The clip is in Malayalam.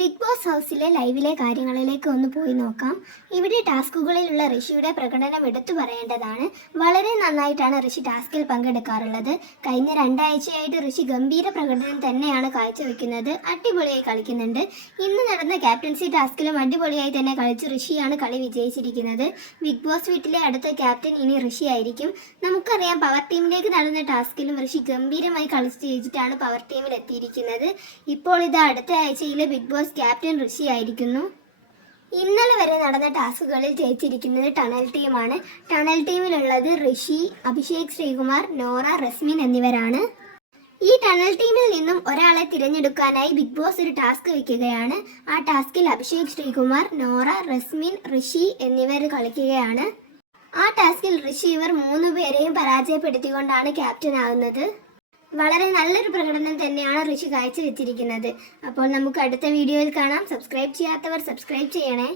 ബിഗ് ബോസ് ഹൗസിലെ ലൈവിലെ കാര്യങ്ങളിലേക്ക് ഒന്ന് പോയി നോക്കാം. ഇവിടെ ടാസ്കുകളിലുള്ള ഋഷിയുടെ പ്രകടനം എടുത്തു പറയേണ്ടതാണ്. വളരെ നന്നായിട്ടാണ് ഋഷി ടാസ്കിൽ പങ്കെടുക്കാറുള്ളത്. കഴിഞ്ഞ 2 ആഴ്ചയായിട്ട് ഋഷി ഗംഭീര പ്രകടനം തന്നെയാണ് കാഴ്ചവെക്കുന്നത്. അടിപൊളിയായി കളിക്കുന്നുണ്ട്. ഇന്ന് നടന്ന ക്യാപ്റ്റൻസി ടാസ്കിലും അടിപൊളിയായി തന്നെ കളിച്ച് ഋഷിയാണ് കളി വിജയിച്ചിരിക്കുന്നത്. ബിഗ് ബോസ് വീട്ടിലെ അടുത്ത ക്യാപ്റ്റൻ ഇനി ഋഷി ആയിരിക്കും. നമുക്കറിയാം, പവർ ടീമിലേക്ക് നടന്ന ടാസ്കിലും ഋഷി ഗംഭീരമായി കളിച്ച് ജയിച്ചിട്ടാണ് പവർ ടീമിൽ എത്തിയിരിക്കുന്നത്. ഇപ്പോൾ ഇത് അടുത്ത ആഴ്ചയിലെ ബിഗ് ബോസ് ക്യാപ്റ്റൻ ഋഷി ആയിരിക്കുന്നു. ഇന്നലെ വരെ നടന്ന ടാസ്കുകളിൽ ജയിച്ചിരിക്കുന്നത് ടണൽ ടീമാണ്. ടണൽ ടീമിലുള്ളത് ഋഷി, അഭിഷേക് ശ്രീകുമാർ, നോറ, റസ്മിൻ എന്നിവരാണ്. ഈ ടണൽ ടീമിൽ നിന്നും ഒരാളെ തിരഞ്ഞെടുക്കാനായി ബിഗ് ബോസ് ഒരു ടാസ്ക് വയ്ക്കുകയാണ്. ആ ടാസ്കിൽ അഭിഷേക് ശ്രീകുമാർ, നോറ, റസ്മിൻ, ഋഷി എന്നിവർ കളിക്കുകയാണ്. ആ ടാസ്കിൽ ഋഷി ഇവർ 3 പേരെയും പരാജയപ്പെടുത്തിക്കൊണ്ടാണ് ക്യാപ്റ്റൻ ആകുന്നത്. വളരെ നല്ലൊരു പ്രകടനം തന്നെയാണ് ഋഷി കാഴ്ചവെച്ചിരിക്കുന്നത്. അപ്പോൾ നമുക്ക് അടുത്ത വീഡിയോയിൽ കാണാം. സബ്സ്ക്രൈബ് ചെയ്യാത്തവർ സബ്സ്ക്രൈബ് ചെയ്യണേ.